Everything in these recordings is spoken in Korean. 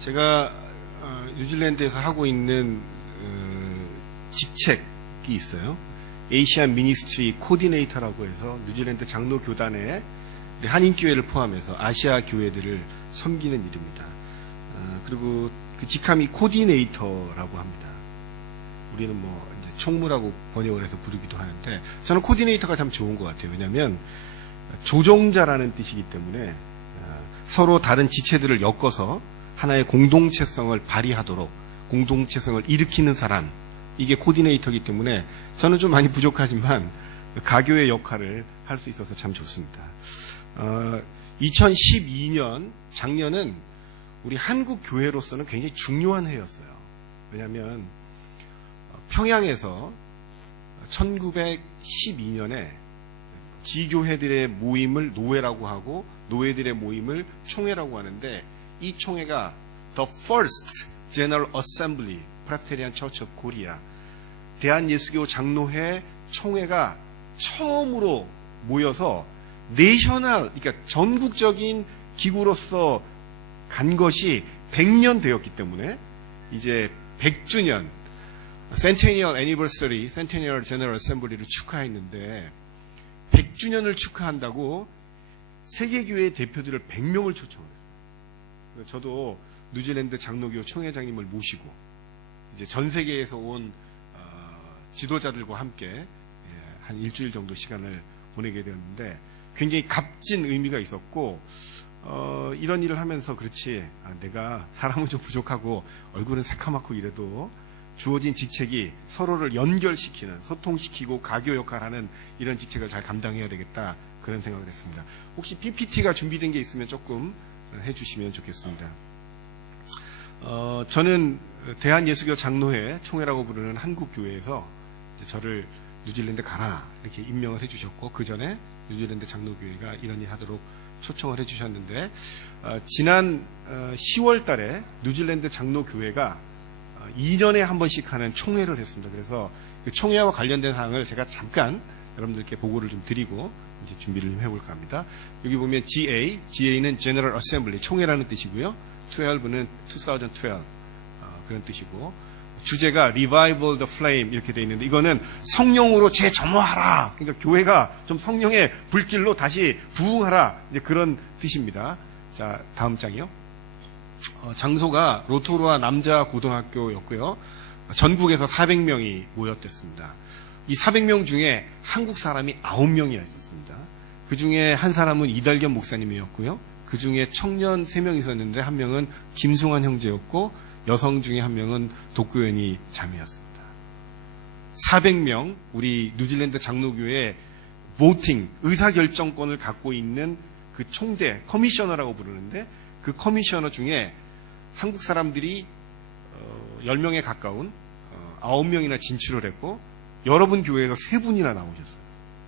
제가 뉴질랜드에서 하고 있는 직책이 있어요. 에이시안 미니스트리 코디네이터라고 해서 뉴질랜드 장로 교단의 한인교회를 포함해서 아시아 교회들을 섬기는 일입니다. 그리고 그 직함이 코디네이터라고 합니다. 우리는 뭐 이제 총무라고 번역을 해서 부르기도 하는데 저는 코디네이터가 참 좋은 것 같아요. 왜냐하면 조종자라는 뜻이기 때문에 서로 다른 지체들을 엮어서 하나의 공동체성을 발휘하도록 공동체성을 일으키는 사람, 이게 코디네이터이기 때문에 저는 좀 많이 부족하지만 가교의 역할을 할 수 있어서 참 좋습니다. 2012년 작년은 우리 한국 교회로서는 굉장히 중요한 해였어요. 왜냐하면 평양에서 1912년에 지교회들의 모임을 노회라고 하고 노회들의 모임을 총회라고 하는데, 이 총회가 The First General Assembly Presbyterian Church of Korea, 대한예수교 장로회 총회가 처음으로 모여서 내셔널, 그러니까 전국적인 기구로서 간 것이 100년 되었기 때문에 이제 100주년 Centennial Anniversary, Centennial General Assembly를 축하했는데 100주년을 축하한다고 세계교회 대표들을 100명을 초청했어요. 저도 뉴질랜드 장로교 총회장님을 모시고 이제 전 세계에서 온 지도자들과 함께 한 일주일 정도 시간을 보내게 되었는데 굉장히 값진 의미가 있었고, 이런 일을 하면서 그렇지, 내가 사람은 좀 부족하고 얼굴은 새카맣고 이래도 주어진 직책이 서로를 연결시키는, 소통시키고 가교 역할하는 이런 직책을 잘 감당해야 되겠다, 그런 생각을 했습니다. 혹시 PPT가 준비된 게 있으면 조금 해주시면 좋겠습니다. 저는 대한예수교 장로회 총회라고 부르는 한국교회에서 저를 뉴질랜드 가라 이렇게 임명을 해주셨고, 그 전에 뉴질랜드 장로교회가 이런 일 하도록 초청을 해주셨는데, 지난 10월 달에 뉴질랜드 장로교회가 2년에 한 번씩 하는 총회를 했습니다. 그래서 그 총회와 관련된 사항을 제가 잠깐 여러분들께 보고를 좀 드리고 이제 준비를 좀 해볼까 합니다. 여기 보면 GA는 General Assembly, 총회라는 뜻이고요. 12는 2012, 그런 뜻이고, 주제가 Revival the Flame 이렇게 되어 있는데, 이거는 성령으로 재점화하라. 그러니까 교회가 좀 성령의 불길로 다시 부흥하라. 이제 그런 뜻입니다. 자, 다음 장이요. 장소가 로토루아 남자 고등학교였고요. 전국에서 400명이 모였댔습니다. 이 400명 중에 한국 사람이 9명이나 있었습니다. 그 중에 한 사람은 이달견 목사님이었고요. 그 중에 청년 3명 있었는데 한 명은 김승환 형제였고, 여성 중에 한 명은 독교연이 자매였습니다. 400명, 우리 뉴질랜드 장로교회 보팅, 의사결정권을 갖고 있는 그 총대, 커미셔너라고 부르는데, 그 커미셔너 중에 한국 사람들이 10명에 가까운 9명이나 진출을 했고, 여러분 교회에서 3분이나 나오셨어요.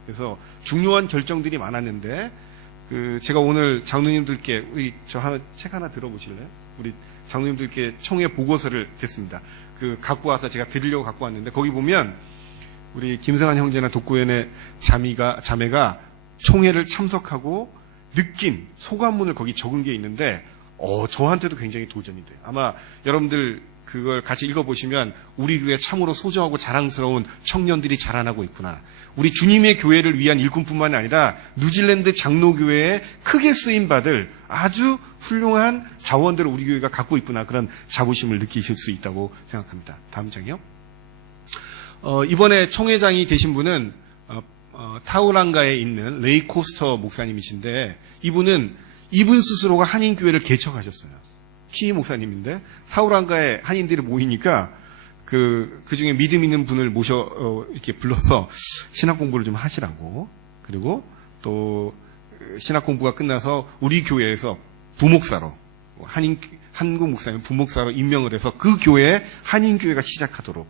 그래서 중요한 결정들이 많았는데, 제가 오늘 장로님들께, 책 하나 들어보실래요? 우리 장로님들께 총회 보고서를 듣습니다. 갖고 와서 제가 드리려고 갖고 왔는데, 거기 보면 우리 김성환 형제나 독고연의 자매가 총회를 참석하고 느낀 소감문을 거기 적은 게 있는데, 저한테도 굉장히 도전이 돼요. 아마 여러분들 그걸 같이 읽어보시면 우리 교회 참으로 소중하고 자랑스러운 청년들이 자라나고 있구나. 우리 주님의 교회를 위한 일꾼뿐만 아니라 뉴질랜드 장로교회에 크게 쓰임받을 아주 훌륭한 자원들을 우리 교회가 갖고 있구나. 그런 자부심을 느끼실 수 있다고 생각합니다. 다음 장이요. 이번에 총회장이 되신 분은 타우랑가에 있는 레이 코스터 목사님이신데, 이분 스스로가 한인교회를 개척하셨어요. 키 목사님인데, 타우랑가에 한인들이 모이니까 그 중에 믿음 있는 분을 이렇게 불러서 신학 공부를 좀 하시라고, 그리고 또 신학 공부가 끝나서 우리 교회에서 부목사로, 한국 목사님 부목사로 임명을 해서 그 교회에 한인교회가 시작하도록,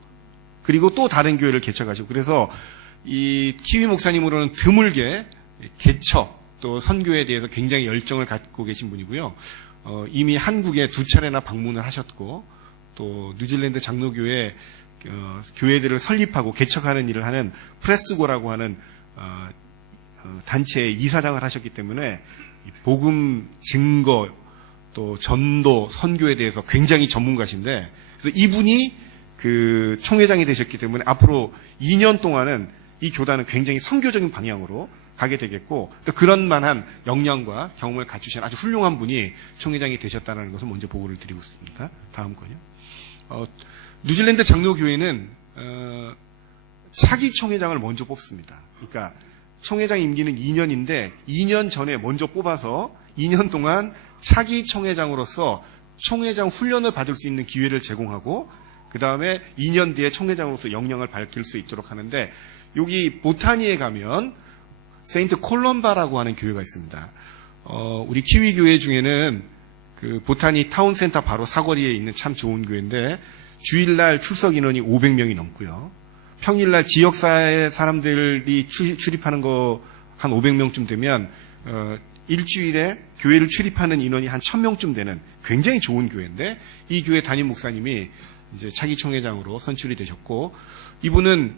그리고 또 다른 교회를 개척하시고, 그래서 이 키위 목사님으로는 드물게 개척 또 선교에 대해서 굉장히 열정을 갖고 계신 분이고요. 이미 한국에 2차례나 방문을 하셨고, 또 뉴질랜드 장로교회 교회들을 설립하고 개척하는 일을 하는 프레스고라고 하는 단체의 이사장을 하셨기 때문에 복음 증거 또 전도, 선교에 대해서 굉장히 전문가신데, 그래서 이분이 그 총회장이 되셨기 때문에 앞으로 2년 동안은 이 교단은 굉장히 선교적인 방향으로 가게 되겠고, 또 그런 만한 역량과 경험을 갖추신 아주 훌륭한 분이 총회장이 되셨다는 것을 먼저 보고를 드리고 있습니다. 다음 건요. 뉴질랜드 장로교회는 차기 총회장을 먼저 뽑습니다. 그러니까 총회장 임기는 2년인데 2년 전에 먼저 뽑아서 2년 동안 차기 총회장으로서 총회장 훈련을 받을 수 있는 기회를 제공하고, 그 다음에 2년 뒤에 총회장으로서 역량을 밝힐 수 있도록 하는데, 여기 보타니에 가면 세인트 콜럼바라고 하는 교회가 있습니다. 우리 키위 교회 중에는 그 보타니 타운센터 바로 사거리에 있는 참 좋은 교회인데, 주일날 출석 인원이 500명이 넘고요. 평일날 지역사회 사람들이 출입하는 거 한 500명쯤 되면 일주일에 교회를 출입하는 인원이 한 1000명쯤 되는 굉장히 좋은 교회인데, 이 교회 담임 목사님이 이제 차기 총회장으로 선출이 되셨고, 이분은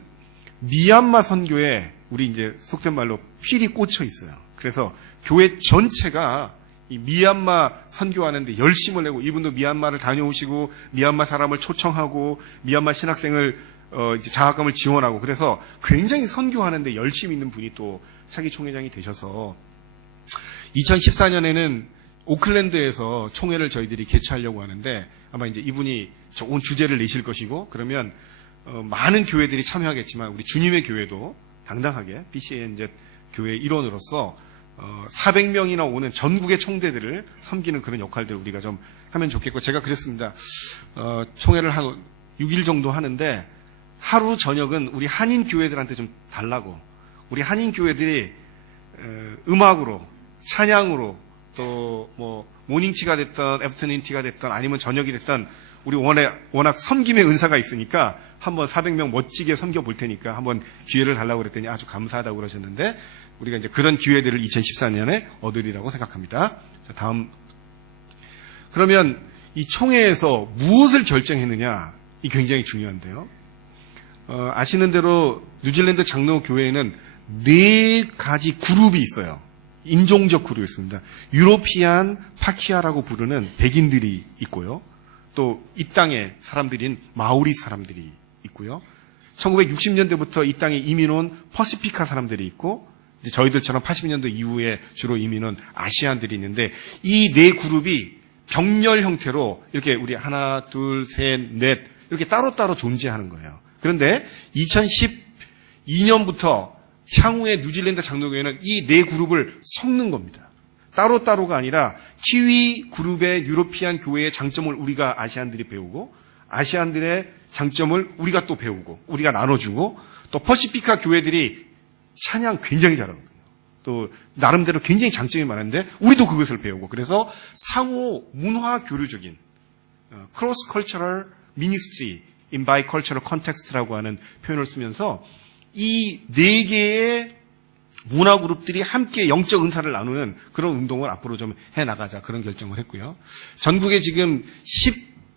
미얀마 선교에 우리 이제 속된 말로 필이 꽂혀 있어요. 그래서 교회 전체가 이 미얀마 선교하는데 열심을 내고, 이분도 미얀마를 다녀오시고 미얀마 사람을 초청하고 미얀마 신학생을 이제 장학금을 지원하고, 그래서 굉장히 선교하는데 열심히 있는 분이 또 차기 총회장이 되셔서 2014년에는 오클랜드에서 총회를 저희들이 개최하려고 하는데, 아마 이제 이분이 좋은 주제를 내실 것이고, 그러면 많은 교회들이 참여하겠지만 우리 주님의 교회도 당당하게 BCNZ 교회 일원으로서 400명이나 오는 전국의 총대들을 섬기는 그런 역할들을 우리가 좀 하면 좋겠고, 제가 그랬습니다. 총회를 한 6일 정도 하는데 하루 저녁은 우리 한인 교회들한테 좀 달라고, 우리 한인 교회들이 음악으로, 찬양으로, 또 뭐 모닝티가 됐던 애프터눈티가 됐던 아니면 저녁이 됐던, 우리 워낙 섬김의 은사가 있으니까 한번 400명 멋지게 섬겨 볼 테니까 한번 기회를 달라고 그랬더니 아주 감사하다고 그러셨는데, 우리가 이제 그런 기회들을 2014년에 얻으리라고 생각합니다. 자, 다음. 그러면 이 총회에서 무엇을 결정했느냐, 이 굉장히 중요한데요. 아시는 대로 뉴질랜드 장로교회에는 4가지 그룹이 있어요. 인종적 그룹이 있습니다. 유로피안 파키아라고 부르는 백인들이 있고요. 또 이 땅의 사람들인 마오리 사람들이 있고요. 1960년대부터 이 땅에 이민 온 퍼시피카 사람들이 있고, 이제 저희들처럼 80년대 이후에 주로 이민 온 아시안들이 있는데, 이 4그룹이 병렬 형태로 이렇게 우리 하나, 둘, 셋, 넷 이렇게 따로따로 존재하는 거예요. 그런데 2012년부터 향후에 뉴질랜드 장로교회는 이 4그룹을 섞는 겁니다. 따로따로가 아니라 키위 그룹의 유로피안 교회의 장점을 우리가 아시안들이 배우고, 아시안들의 장점을 우리가 또 배우고, 우리가 나눠주고, 또 퍼시피카 교회들이 찬양 굉장히 잘하거든요. 또 나름대로 굉장히 장점이 많은데 우리도 그것을 배우고, 그래서 상호 문화 교류적인 크로스 컬처럴 미니스트리 인 바이컬처럴 컨텍스트라고 하는 표현을 쓰면서 이 4개의 문화 그룹들이 함께 영적 은사를 나누는 그런 운동을 앞으로 좀 해나가자, 그런 결정을 했고요. 전국에 지금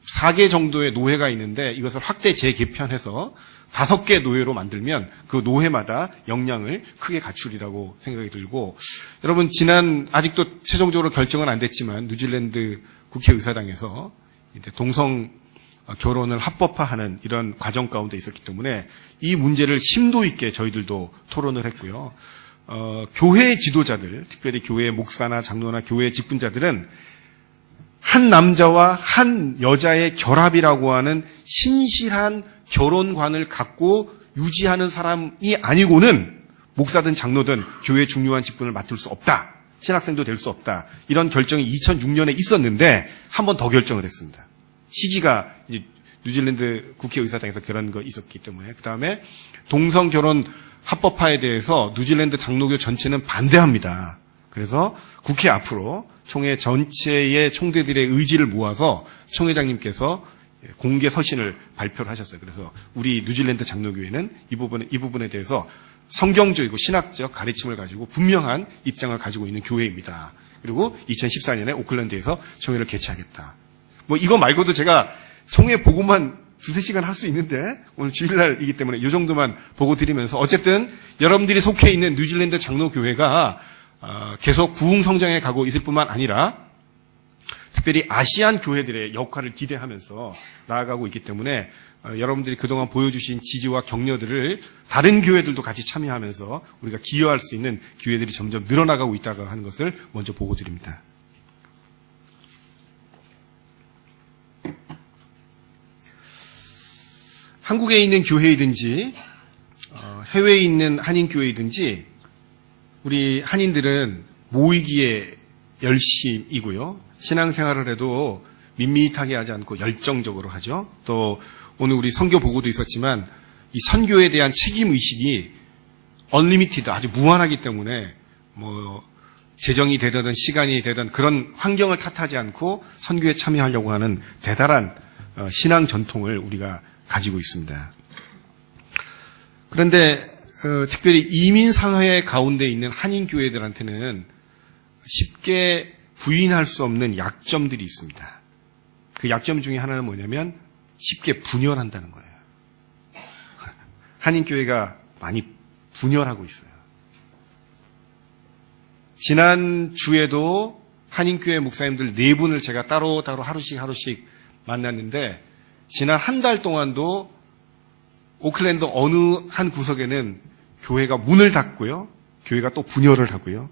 14개 정도의 노회가 있는데 이것을 확대 재개편해서 5개 노회로 만들면 그 노회마다 역량을 크게 갖추리라고 생각이 들고, 여러분 아직도 최종적으로 결정은 안 됐지만 뉴질랜드 국회의사당에서 이제 동성 결혼을 합법화하는 이런 과정 가운데 있었기 때문에 이 문제를 심도 있게 저희들도 토론을 했고요. 교회 지도자들, 특별히 교회 목사나 장로나 교회 직분자들은 한 남자와 한 여자의 결합이라고 하는 신실한 결혼관을 갖고 유지하는 사람이 아니고는 목사든 장로든 교회의 중요한 직분을 맡을 수 없다. 신학생도 될 수 없다. 이런 결정이 2006년에 있었는데 한 번 더 결정을 했습니다. 시기가 이제 뉴질랜드 국회의사당에서 그런 거 있었기 때문에. 그 다음에 동성 결혼 합법화에 대해서 뉴질랜드 장로교 전체는 반대합니다. 그래서 국회 앞으로 총회 전체의 총대들의 의지를 모아서 총회장님께서 공개 서신을 발표를 하셨어요. 그래서 우리 뉴질랜드 장로교회는 이 부분에 대해서 성경적이고 신학적 가르침을 가지고 분명한 입장을 가지고 있는 교회입니다. 그리고 2014년에 오클랜드에서 총회를 개최하겠다. 뭐 이거 말고도 제가 총회 보고만 2-3시간 할 수 있는데 오늘 주일날이기 때문에 이 정도만 보고 드리면서, 어쨌든 여러분들이 속해 있는 뉴질랜드 장로교회가 계속 부흥성장해 가고 있을 뿐만 아니라 특별히 아시안 교회들의 역할을 기대하면서 나아가고 있기 때문에 여러분들이 그동안 보여주신 지지와 격려들을 다른 교회들도 같이 참여하면서 우리가 기여할 수 있는 기회들이 점점 늘어나가고 있다고 하는 것을 먼저 보고 드립니다. 한국에 있는 교회이든지 해외에 있는 한인교회이든지 우리 한인들은 모이기에 열심이고요. 신앙생활을 해도 밋밋하게 하지 않고 열정적으로 하죠. 또 오늘 우리 선교 보고도 있었지만 이 선교에 대한 책임의식이 언리미티드, 아주 무한하기 때문에 재정이 되든 시간이 되든 그런 환경을 탓하지 않고 선교에 참여하려고 하는 대단한 신앙 전통을 우리가 가지고 있습니다. 그런데 특별히 이민사회 가운데 있는 한인교회들한테는 쉽게 부인할 수 없는 약점들이 있습니다. 그 약점 중에 하나는 뭐냐면 쉽게 분열한다는 거예요. 한인교회가 많이 분열하고 있어요. 지난주에도 한인교회 목사님들 4분을 제가 따로따로 하루씩 만났는데 지난 한 달 동안도 오클랜드 어느 한 구석에는 교회가 문을 닫고요. 교회가 또 분열을 하고요.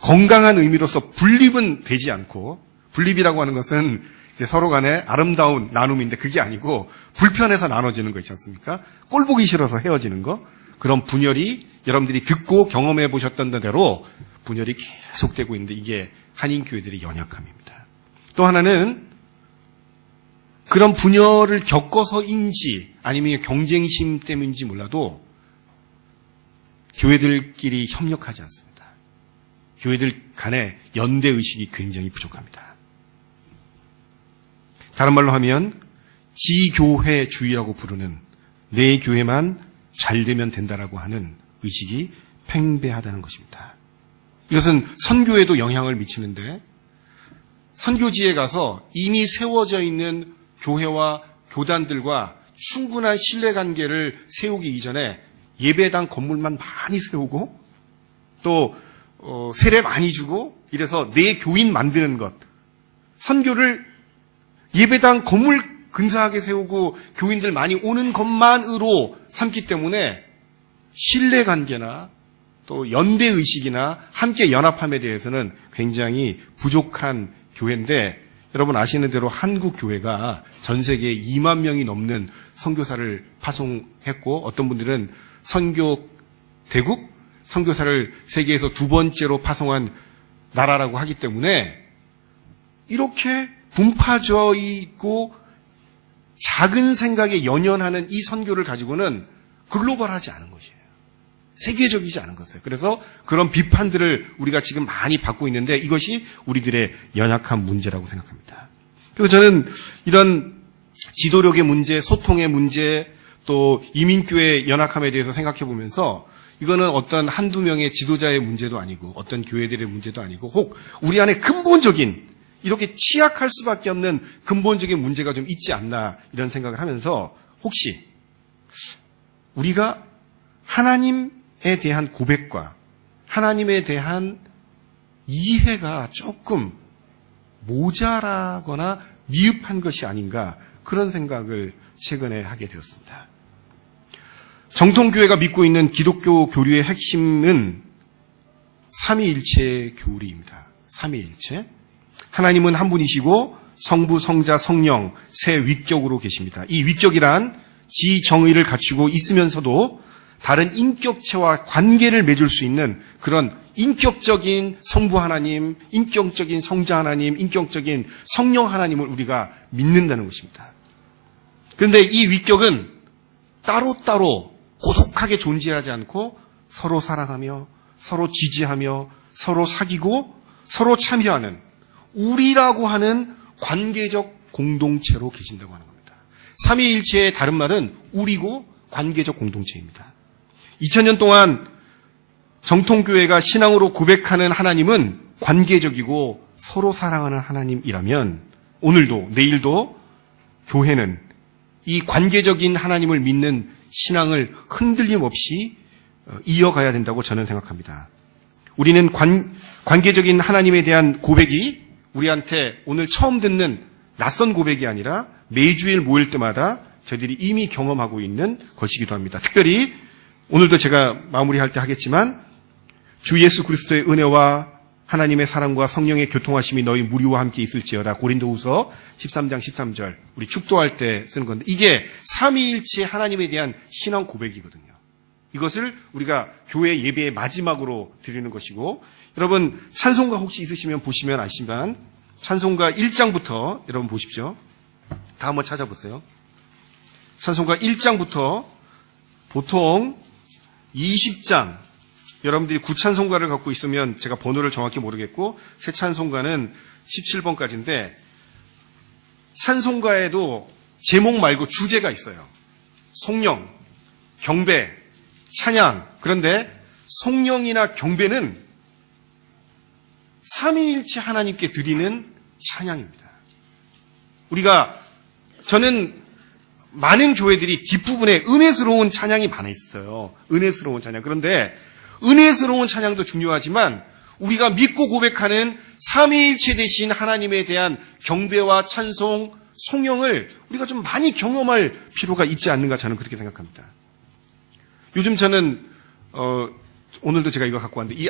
건강한 의미로서 분립은 되지 않고, 분립이라고 하는 것은 이제 서로 간에 아름다운 나눔인데 그게 아니고 불편해서 나눠지는 거 있지 않습니까? 꼴 보기 싫어서 헤어지는 거. 그런 분열이 여러분들이 듣고 경험해 보셨던 대로 분열이 계속되고 있는데 이게 한인교회들의 연약함입니다. 또 하나는 그런 분열을 겪어서인지 아니면 경쟁심 때문인지 몰라도 교회들끼리 협력하지 않습니다. 교회들 간의 연대의식이 굉장히 부족합니다. 다른 말로 하면 지교회주의라고 부르는 내 교회만 잘 되면 된다라고 하는 의식이 팽배하다는 것입니다. 이것은 선교에도 영향을 미치는데 선교지에 가서 이미 세워져 있는 교회와 교단들과 충분한 신뢰관계를 세우기 이전에 예배당 건물만 많이 세우고 또 세례 많이 주고 이래서 내 교인 만드는 것, 선교를 예배당 건물 근사하게 세우고 교인들 많이 오는 것만으로 삼기 때문에 신뢰관계나 또 연대의식이나 함께 연합함에 대해서는 굉장히 부족한 교회인데 여러분 아시는 대로 한국 교회가 전 세계에 2만 명이 넘는 선교사를 파송했고 어떤 분들은 선교 대국, 선교사를 세계에서 2번째로 파송한 나라라고 하기 때문에 이렇게 분파져 있고 작은 생각에 연연하는 이 선교를 가지고는 글로벌하지 않은 것이에요. 세계적이지 않은 것이에요. 그래서 그런 비판들을 우리가 지금 많이 받고 있는데 이것이 우리들의 연약한 문제라고 생각합니다. 그래서 저는 이런 지도력의 문제, 소통의 문제, 또 이민교회의 연약함에 대해서 생각해 보면서 이거는 어떤 한두 명의 지도자의 문제도 아니고 어떤 교회들의 문제도 아니고 혹 우리 안에 근본적인 이렇게 취약할 수밖에 없는 근본적인 문제가 좀 있지 않나 이런 생각을 하면서 혹시 우리가 하나님에 대한 고백과 하나님에 대한 이해가 조금 모자라거나 미흡한 것이 아닌가 그런 생각을 최근에 하게 되었습니다. 정통교회가 믿고 있는 기독교 교리의 핵심은 삼위일체 교리입니다. 삼위일체. 하나님은 한 분이시고 성부, 성자, 성령 세 위격으로 계십니다. 이 위격이란 지정의를 갖추고 있으면서도 다른 인격체와 관계를 맺을 수 있는 그런 인격적인 성부 하나님, 인격적인 성자 하나님, 인격적인 성령 하나님을 우리가 믿는다는 것입니다. 그런데 이 위격은 따로따로 고독하게 존재하지 않고 서로 사랑하며 서로 지지하며 서로 사귀고 서로 참여하는 우리라고 하는 관계적 공동체로 계신다고 하는 겁니다. 삼위일체의 다른 말은 우리고 관계적 공동체입니다. 2000년 동안 정통교회가 신앙으로 고백하는 하나님은 관계적이고 서로 사랑하는 하나님이라면 오늘도 내일도 교회는 이 관계적인 하나님을 믿는 신앙을 흔들림 없이 이어가야 된다고 저는 생각합니다. 우리는 관계적인 하나님에 대한 고백이 우리한테 오늘 처음 듣는 낯선 고백이 아니라 매주일 모일 때마다 저희들이 이미 경험하고 있는 것이기도 합니다. 특별히 오늘도 제가 마무리할 때 하겠지만 주 예수 그리스도의 은혜와 하나님의 사랑과 성령의 교통하심이 너희 무리와 함께 있을지어다. 고린도후서 13장 13절 우리 축도할 때 쓰는 건데 이게 삼위일체 하나님에 대한 신앙 고백이거든요. 이것을 우리가 교회 예배의 마지막으로 드리는 것이고 여러분 찬송가 혹시 있으시면 보시면 아시지만 찬송가 1장부터 여러분 보십시오. 다 한번 찾아보세요. 찬송가 1장부터 보통 20장 여러분들이 구찬송가를 갖고 있으면 제가 번호를 정확히 모르겠고 새 찬송가는 17번까지인데 찬송가에도 제목 말고 주제가 있어요. 송영, 경배, 찬양. 그런데 송영이나 경배는 삼위일체 하나님께 드리는 찬양입니다. 저는 많은 교회들이 뒷부분에 은혜스러운 찬양이 많아 있어요. 은혜스러운 찬양. 그런데 은혜스러운 찬양도 중요하지만 우리가 믿고 고백하는 삼위일체 되신 하나님에 대한 경배와 찬송, 송영을 우리가 좀 많이 경험할 필요가 있지 않는가 저는 그렇게 생각합니다. 요즘 저는 오늘도 제가 이거 갖고 왔는데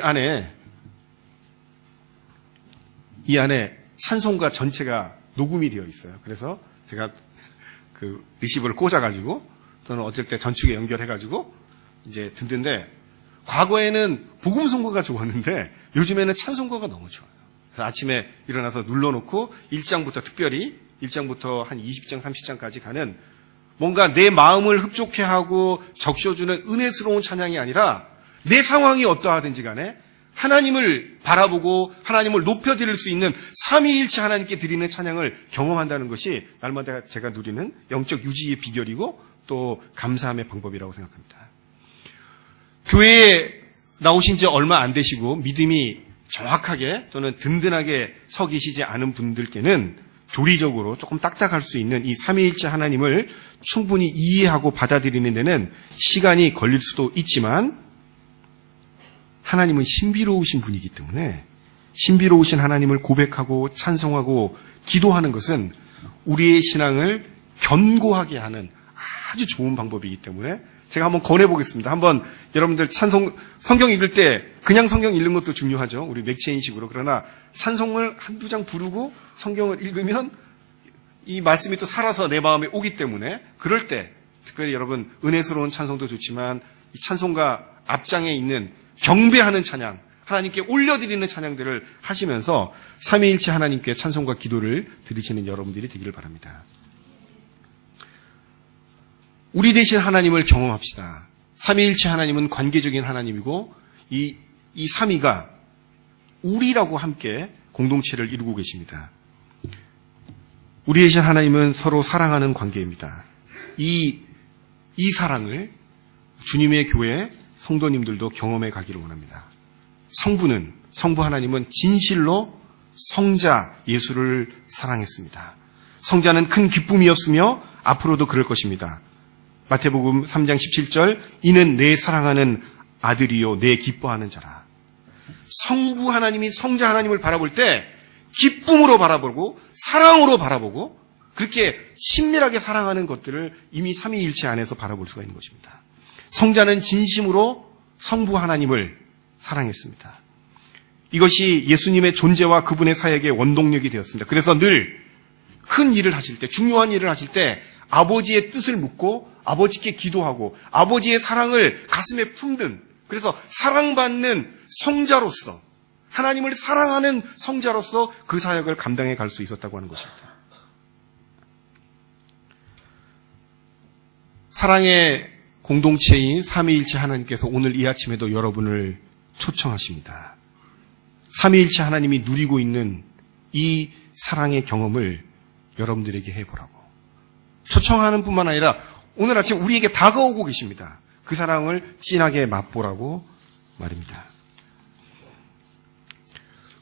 이 안에 찬송가 전체가 녹음이 되어 있어요. 그래서 제가 그 리시버를 꽂아가지고 저는 어쩔 때 전축에 연결해가지고 이제 듣는데 과거에는 복음송가가 좋았는데 요즘에는 찬송가가 너무 좋아요. 그래서 아침에 일어나서 눌러놓고 1장부터 특별히 1장부터 한 20장, 30장까지 가는 뭔가 내 마음을 흡족해하고 적셔주는 은혜스러운 찬양이 아니라 내 상황이 어떠하든지 간에 하나님을 바라보고 하나님을 높여드릴 수 있는 삼위일체 하나님께 드리는 찬양을 경험한다는 것이 날마다 제가 누리는 영적 유지의 비결이고 또 감사함의 방법이라고 생각합니다. 교회에 나오신 지 얼마 안 되시고 믿음이 정확하게 또는 든든하게 서 계시지 않은 분들께는 교리적으로 조금 딱딱할 수 있는 이 삼위일체 하나님을 충분히 이해하고 받아들이는 데는 시간이 걸릴 수도 있지만 하나님은 신비로우신 분이기 때문에 신비로우신 하나님을 고백하고 찬송하고 기도하는 것은 우리의 신앙을 견고하게 하는 아주 좋은 방법이기 때문에 제가 한번 권해보겠습니다. 한번 여러분들 성경 읽을 때 그냥 성경 읽는 것도 중요하죠. 우리 맥체인식으로. 그러나 찬송을 한두 장 부르고 성경을 읽으면 이 말씀이 또 살아서 내 마음에 오기 때문에 그럴 때 특별히 여러분 은혜스러운 찬송도 좋지만 이 찬송가 앞장에 있는 경배하는 찬양, 하나님께 올려드리는 찬양들을 하시면서 삼위일체 하나님께 찬송과 기도를 드리시는 여러분들이 되기를 바랍니다. 우리 대신 하나님을 경험합시다. 삼위일체 하나님은 관계적인 하나님이고 이 삼위가 우리라고 함께 공동체를 이루고 계십니다. 우리 대신 하나님은 서로 사랑하는 관계입니다. 이 사랑을 주님의 교회 성도님들도 경험해 가기를 원합니다. 성부 하나님은 진실로 성자 예수를 사랑했습니다. 성자는 큰 기쁨이었으며 앞으로도 그럴 것입니다. 마태복음 3장 17절 이는 내 사랑하는 아들이요 내 기뻐하는 자라. 성부 하나님이 성자 하나님을 바라볼 때 기쁨으로 바라보고 사랑으로 바라보고 그렇게 친밀하게 사랑하는 것들을 이미 삼위일체 안에서 바라볼 수가 있는 것입니다. 성자는 진심으로 성부 하나님을 사랑했습니다. 이것이 예수님의 존재와 그분의 사역의 원동력이 되었습니다. 그래서 늘 큰 일을 하실 때, 중요한 일을 하실 때 아버지의 뜻을 묻고 아버지께 기도하고 아버지의 사랑을 가슴에 품든 그래서 사랑받는 성자로서 하나님을 사랑하는 성자로서 그 사역을 감당해 갈 수 있었다고 하는 것입니다. 사랑의 공동체인 삼위일체 하나님께서 오늘 이 아침에도 여러분을 초청하십니다. 삼위일체 하나님이 누리고 있는 이 사랑의 경험을 여러분들에게 해보라고. 초청하는 뿐만 아니라 오늘 아침 우리에게 다가오고 계십니다. 그 사랑을 진하게 맛보라고 말입니다.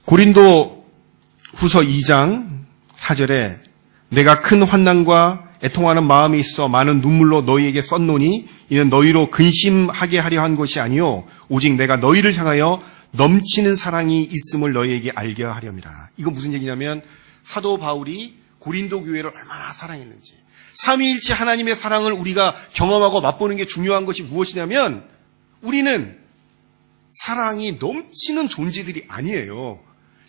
고린도 후서 2장 4절에 내가 큰 환난과 애통하는 마음이 있어 많은 눈물로 너희에게 썼노니 이는 너희로 근심하게 하려 한 것이 아니요 오직 내가 너희를 향하여 넘치는 사랑이 있음을 너희에게 알게 하렴이라. 이건 무슨 얘기냐면 사도 바울이 고린도 교회를 얼마나 사랑했는지, 삼위일체 하나님의 사랑을 우리가 경험하고 맛보는 게 중요한 것이 무엇이냐면 우리는 사랑이 넘치는 존재들이 아니에요.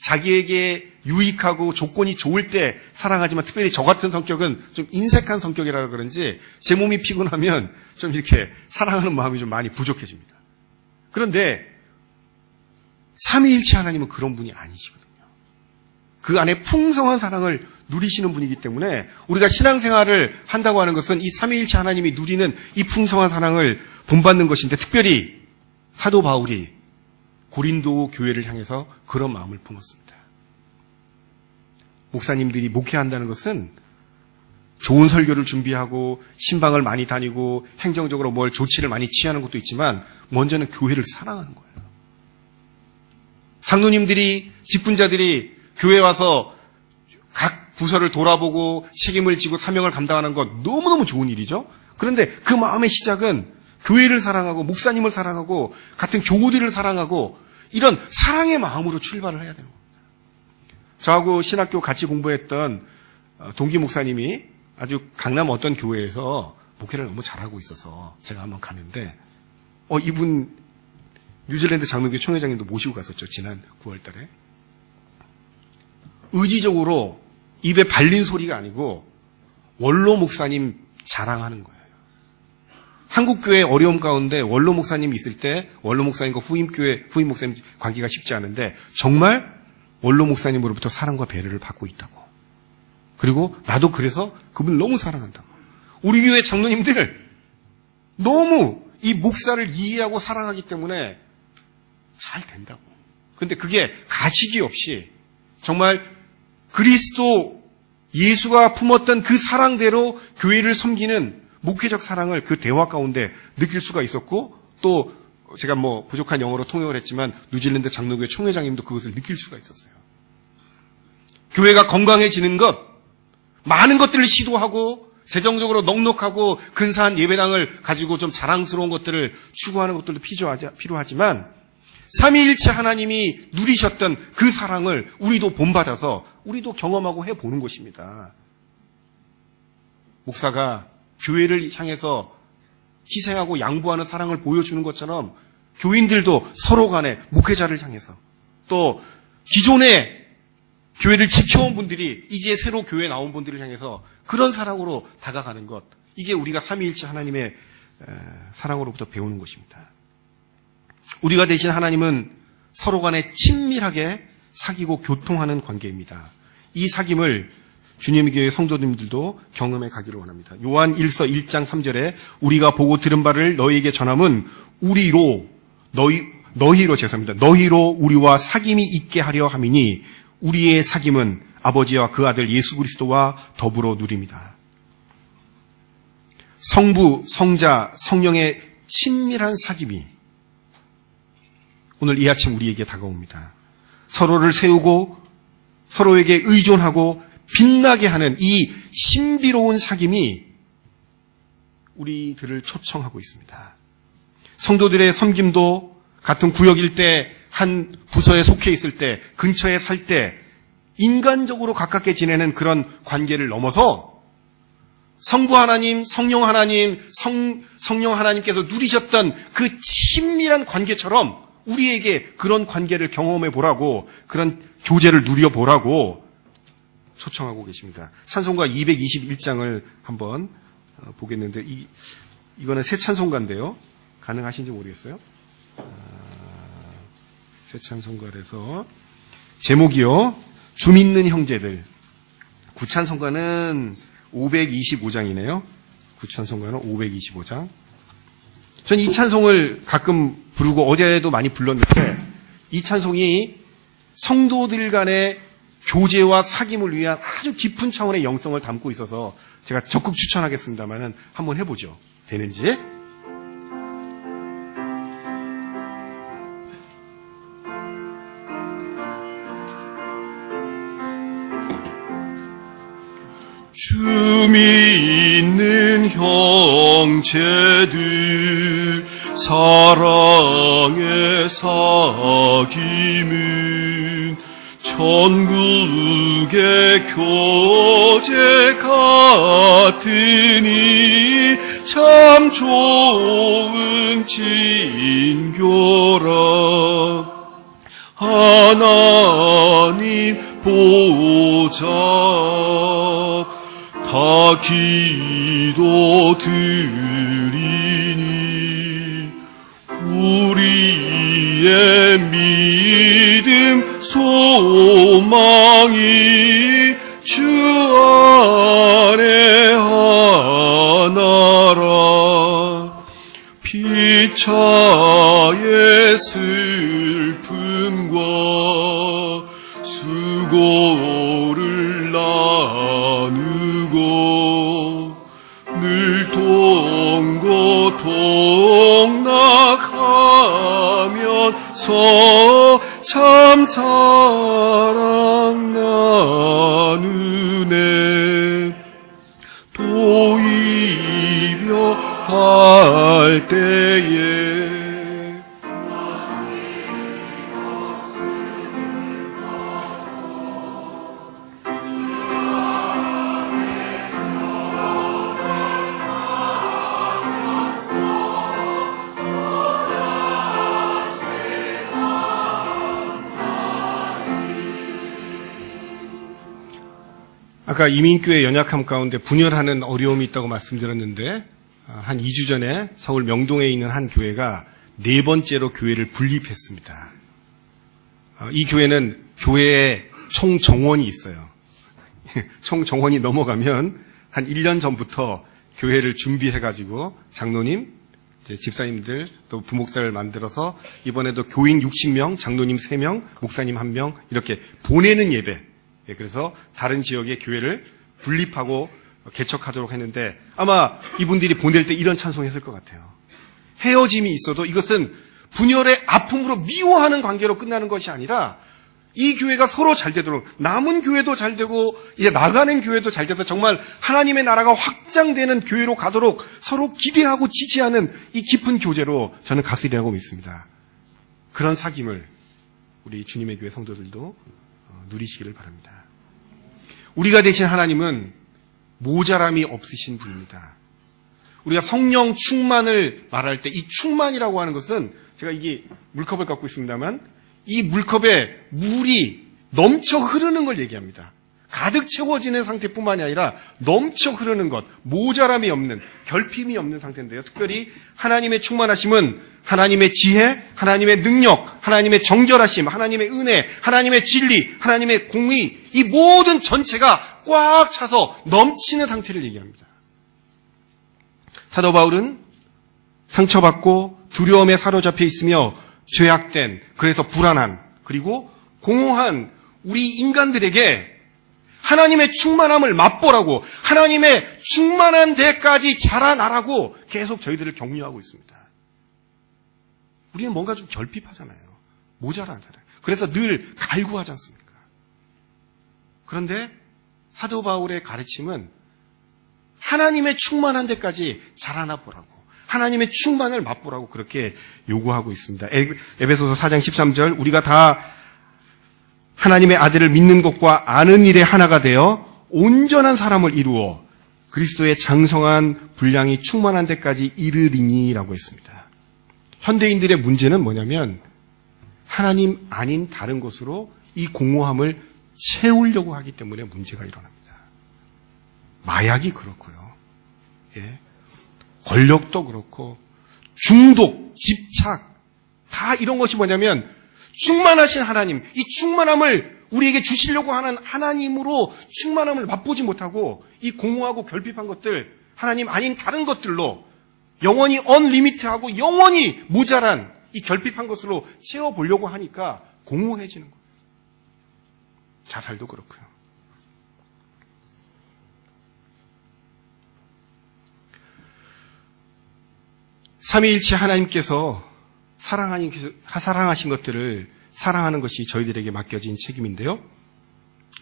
자기에게 유익하고 조건이 좋을 때 사랑하지만, 특별히 저 같은 성격은 좀 인색한 성격이라 그런지 제 몸이 피곤하면 좀 이렇게 사랑하는 마음이 좀 많이 부족해집니다. 그런데 삼위일체 하나님은 그런 분이 아니시거든요. 그 안에 풍성한 사랑을 누리시는 분이기 때문에 우리가 신앙생활을 한다고 하는 것은 이 삼위일체 하나님이 누리는 이 풍성한 사랑을 본받는 것인데, 특별히 사도 바울이 고린도 교회를 향해서 그런 마음을 품었습니다. 목사님들이 목회한다는 것은 좋은 설교를 준비하고 신방을 많이 다니고 행정적으로 뭘 조치를 많이 취하는 것도 있지만 먼저는 교회를 사랑하는 거예요. 장로님들이, 직분자들이 교회 와서 각 부서를 돌아보고 책임을 지고 사명을 감당하는 것 너무너무 좋은 일이죠. 그런데 그 마음의 시작은 교회를 사랑하고 목사님을 사랑하고 같은 교우들을 사랑하고 이런 사랑의 마음으로 출발을 해야 되는 겁니다. 저하고 신학교 같이 공부했던 동기 목사님이 아주 강남 어떤 교회에서 목회를 너무 잘하고 있어서 제가 한번 가는데 이분 뉴질랜드 장로교 총회장님도 모시고 갔었죠. 지난 9월 달에. 의지적으로 입에 발린 소리가 아니고 원로 목사님 자랑하는 거예요. 한국교회 어려움 가운데 원로 목사님이 있을 때 원로 목사님과 후임 목사님 관계가 쉽지 않은데 정말 원로 목사님으로부터 사랑과 배려를 받고 있다고. 그리고 나도 그래서 그분을 너무 사랑한다고. 우리 교회 장로님들 너무 이 목사를 이해하고 사랑하기 때문에 잘 된다고. 근데 그게 가식이 없이 정말 그리스도 예수가 품었던 그 사랑대로 교회를 섬기는 목회적 사랑을 그 대화 가운데 느낄 수가 있었고, 또 제가 부족한 영어로 통역을 했지만 뉴질랜드 장로교회 총회장님도 그것을 느낄 수가 있었어요. 교회가 건강해지는 것, 많은 것들을 시도하고 재정적으로 넉넉하고 근사한 예배당을 가지고 좀 자랑스러운 것들을 추구하는 것들도 필요하지만 삼위일체 하나님이 누리셨던 그 사랑을 우리도 본받아서 우리도 경험하고 해보는 것입니다. 목사가 교회를 향해서 희생하고 양보하는 사랑을 보여주는 것처럼 교인들도 서로 간에 목회자를 향해서, 또 기존에 교회를 지켜온 분들이 이제 새로 교회에 나온 분들을 향해서 그런 사랑으로 다가가는 것, 이게 우리가 삼위일체 하나님의 사랑으로부터 배우는 것입니다. 우리가 대신 하나님은 서로 간에 친밀하게 사귀고 교통하는 관계입니다. 이 사귐을 주님의 교회 성도님들도 경험해 가기를 원합니다. 요한 1서 1장 3절에 우리가 보고 들은 바를 너희에게 전함은 너희로 우리와 사귐이 있게 하려 함이니 우리의 사귐은 아버지와 그 아들 예수 그리스도와 더불어 누립니다. 성부, 성자, 성령의 친밀한 사귐이 오늘 이 아침 우리에게 다가옵니다. 서로를 세우고 서로에게 의존하고 빛나게 하는 이 신비로운 사귐이 우리들을 초청하고 있습니다. 성도들의 섬김도 같은 구역일 때, 한 부서에 속해 있을 때, 근처에 살 때 인간적으로 가깝게 지내는 그런 관계를 넘어서 성부 하나님, 성령 하나님, 성령 하나님께서 누리셨던 그 친밀한 관계처럼 우리에게 그런 관계를 경험해 보라고, 그런 교제를 누려 보라고 초청하고 계십니다. 찬송가 221장을 한번 보겠는데, 이거는 새 찬송가인데요. 가능하신지 모르겠어요. 새 찬송가에서 제목이요, 주 믿는 형제들. 구찬송가는 525장이네요. 구찬송가는 525장. 전 이 찬송을 가끔 부르고 어제도 많이 불렀는데, 이 찬송이 성도들 간의 교제와 사귐을 위한 아주 깊은 차원의 영성을 담고 있어서 제가 적극 추천하겠습니다만은 한번 해보죠. 되는지. 주 믿는 형제들 사랑의 사귐은 천국의 교제 같으니 참 좋은 진교라. 하나님 보좌 다 기도 드리니 우리의 믿음 소망이 주 안에 하나라. 피차의 슬픔과 수고를 나누고 늘 동고 동락하면서 참 사랑 나누네. 또 이별할 때에 아까 이민교회 연약함 가운데 분열하는 어려움이 있다고 말씀드렸는데 한 2주 전에 서울 명동에 있는 한 교회가 4번째로 교회를 분립했습니다. 이 교회는 교회에 총 정원이 있어요. 총 정원이 넘어가면 한 1년 전부터 교회를 준비해가지고 장로님, 집사님들 또 부목사를 만들어서 이번에도 교인 60명, 장로님 3명, 목사님 1명 이렇게 보내는 예배. 그래서 다른 지역의 교회를 분립하고 개척하도록 했는데 아마 이분들이 보낼 때 이런 찬송했을 것 같아요. 헤어짐이 있어도 이것은 분열의 아픔으로 미워하는 관계로 끝나는 것이 아니라 이 교회가 서로 잘 되도록 남은 교회도 잘 되고 이제 나가는 교회도 잘 돼서 정말 하나님의 나라가 확장되는 교회로 가도록 서로 기대하고 지지하는 이 깊은 교제로 저는 갔으리라고 믿습니다. 그런 사귐을 우리 주님의 교회 성도들도 누리시기를 바랍니다. 우리가 되신 하나님은 모자람이 없으신 분입니다. 우리가 성령 충만을 말할 때 이 충만이라고 하는 것은 제가 이게 물컵을 갖고 있습니다만 이 물컵에 물이 넘쳐 흐르는 걸 얘기합니다. 가득 채워지는 상태뿐만이 아니라 넘쳐 흐르는 것, 모자람이 없는, 결핍이 없는 상태인데요. 특별히 하나님의 충만하심은 하나님의 지혜, 하나님의 능력, 하나님의 정결하심, 하나님의 은혜, 하나님의 진리, 하나님의 공의, 이 모든 전체가 꽉 차서 넘치는 상태를 얘기합니다. 사도 바울은 상처받고 두려움에 사로잡혀 있으며 죄악된, 그래서 불안한, 그리고 공허한 우리 인간들에게 하나님의 충만함을 맛보라고, 하나님의 충만한 데까지 자라나라고 계속 저희들을 격려하고 있습니다. 우리는 뭔가 좀 결핍하잖아요. 모자라잖아요. 그래서 늘 갈구하지 않습니까? 그런데 사도 바울의 가르침은 하나님의 충만한 데까지 자라나 보라고, 하나님의 충만을 맛보라고 그렇게 요구하고 있습니다. 에베소서 4장 13절, 우리가 다 하나님의 아들을 믿는 것과 아는 일에 하나가 되어 온전한 사람을 이루어 그리스도의 장성한 분량이 충만한 데까지 이르리니라고 했습니다. 현대인들의 문제는 뭐냐면 하나님 아닌 다른 것으로 이 공허함을 채우려고 하기 때문에 문제가 일어납니다. 마약이 그렇고요. 예. 권력도 그렇고 중독, 집착 다 이런 것이 뭐냐면 충만하신 하나님, 이 충만함을 우리에게 주시려고 하는 하나님으로 충만함을 맛보지 못하고 이 공허하고 결핍한 것들, 하나님 아닌 다른 것들로 영원히 언리미트하고 영원히 모자란 이 결핍한 것으로 채워보려고 하니까 공허해지는 거예요. 자살도 그렇고요. 삼위일체 하나님께서 사랑하신 것들을 사랑하는 것이 저희들에게 맡겨진 책임인데요.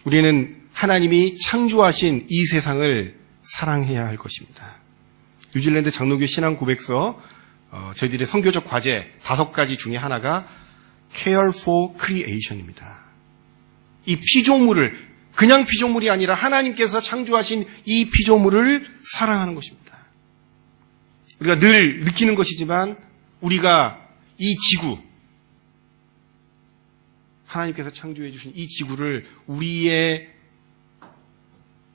우리는 하나님이 창조하신 이 세상을 사랑해야 할 것입니다. 뉴질랜드 장로교 신앙 고백서 저희들의 선교적 과제 5가지 중에 하나가 Care for Creation입니다. 이 피조물을 그냥 피조물이 아니라 하나님께서 창조하신 이 피조물을 사랑하는 것입니다. 우리가 늘 느끼는 것이지만 우리가 이 지구, 하나님께서 창조해 주신 이 지구를 우리의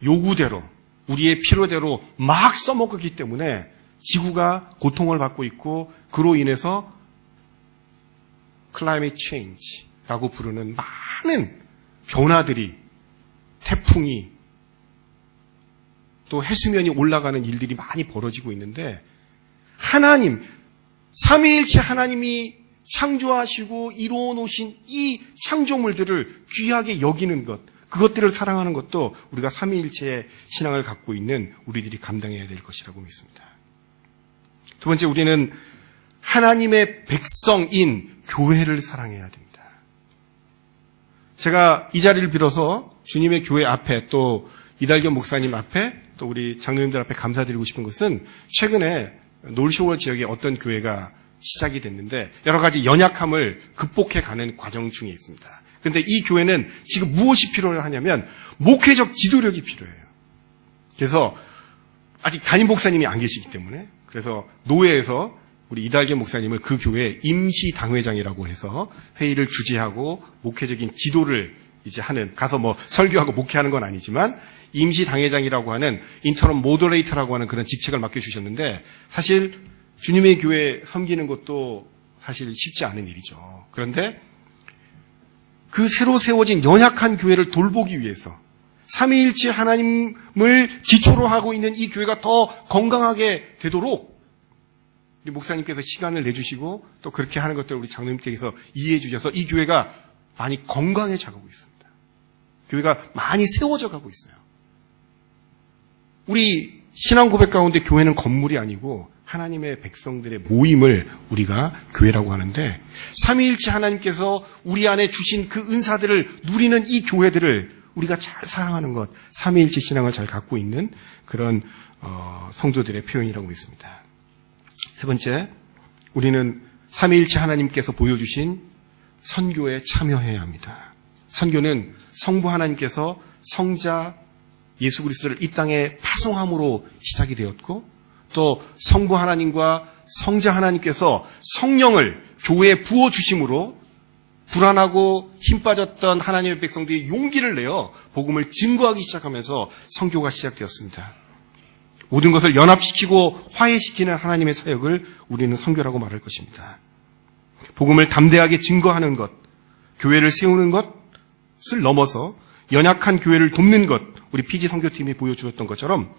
요구대로, 우리의 필요대로 막 써먹기 때문에 지구가 고통을 받고 있고, 그로 인해서 climate change라고 부르는 많은 변화들이, 태풍이, 또 해수면이 올라가는 일들이 많이 벌어지고 있는데, 하나님, 삼위일체 하나님이 창조하시고 이루어 놓으신 이 창조물들을 귀하게 여기는 것, 그것들을 사랑하는 것도 우리가 삼위일체의 신앙을 갖고 있는 우리들이 감당해야 될 것이라고 믿습니다. 두 번째, 우리는 하나님의 백성인 교회를 사랑해야 됩니다. 제가 이 자리를 빌어서 주님의 교회 앞에, 또 이달견 목사님 앞에, 또 우리 장로님들 앞에 감사드리고 싶은 것은, 최근에 놀쇼월 지역에 어떤 교회가 시작이 됐는데 여러 가지 연약함을 극복해 가는 과정 중에 있습니다. 그런데 이 교회는 지금 무엇이 필요하냐면 목회적 지도력이 필요해요. 그래서 아직 담임 목사님이 안 계시기 때문에, 그래서 노회에서 우리 이달재 목사님을 그 교회 임시 당회장이라고 해서 회의를 주재하고 목회적인 지도를 이제 하는, 가서 뭐 설교하고 목회하는 건 아니지만 임시 당회장이라고 하는 인터럼 모더레이터라고 하는 그런 직책을 맡겨주셨는데, 사실 주님의 교회 섬기는 것도 사실 쉽지 않은 일이죠. 그런데 그 새로 세워진 연약한 교회를 돌보기 위해서 삼위일체 하나님을 기초로 하고 있는 이 교회가 더 건강하게 되도록 우리 목사님께서 시간을 내주시고, 또 그렇게 하는 것들을 우리 장로님께서 이해해 주셔서 이 교회가 많이 건강해져 가고 있습니다. 교회가 많이 세워져 가고 있어요. 우리 신앙 고백 가운데 교회는 건물이 아니고 하나님의 백성들의 모임을 우리가 교회라고 하는데, 삼위일체 하나님께서 우리 안에 주신 그 은사들을 누리는 이 교회들을 우리가 잘 사랑하는 것, 삼위일체 신앙을 잘 갖고 있는 그런 성도들의 표현이라고 믿습니다. 세 번째, 우리는 삼위일체 하나님께서 보여주신 선교에 참여해야 합니다. 선교는 성부 하나님께서 성자 예수 그리스도를 이 땅에 파송함으로 시작이 되었고, 또 성부 하나님과 성자 하나님께서 성령을 교회에 부어주심으로 불안하고 힘 빠졌던 하나님의 백성들이 용기를 내어 복음을 증거하기 시작하면서 선교가 시작되었습니다. 모든 것을 연합시키고 화해시키는 하나님의 사역을 우리는 선교라고 말할 것입니다. 복음을 담대하게 증거하는 것, 교회를 세우는 것을 넘어서 연약한 교회를 돕는 것, 우리 PG 선교팀이 보여주었던 것처럼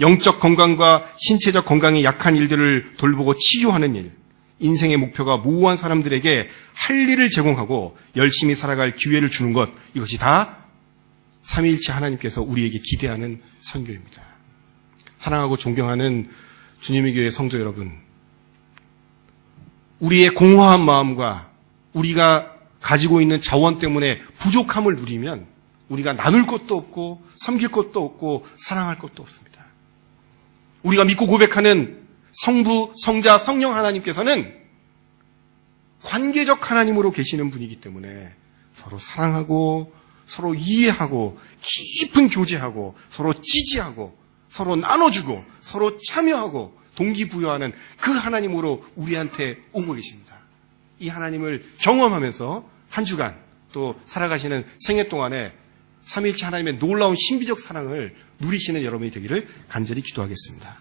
영적 건강과 신체적 건강에 약한 일들을 돌보고 치유하는 일, 인생의 목표가 모호한 사람들에게 할 일을 제공하고 열심히 살아갈 기회를 주는 것, 이것이 다 삼위일체 하나님께서 우리에게 기대하는 선교입니다. 사랑하고 존경하는 주님의 교회 성도 여러분, 우리의 공허한 마음과 우리가 가지고 있는 자원 때문에 부족함을 누리면 우리가 나눌 것도 없고 섬길 것도 없고 사랑할 것도 없습니다. 우리가 믿고 고백하는 성부, 성자, 성령 하나님께서는 관계적 하나님으로 계시는 분이기 때문에 서로 사랑하고 서로 이해하고 깊은 교제하고 서로 지지하고 서로 나눠주고 서로 참여하고 동기부여하는 그 하나님으로 우리한테 오고 계십니다. 이 하나님을 경험하면서 한 주간 또 살아가시는 생애 동안에 삼위일체 하나님의 놀라운 신비적 사랑을 누리시는 여러분이 되기를 간절히 기도하겠습니다.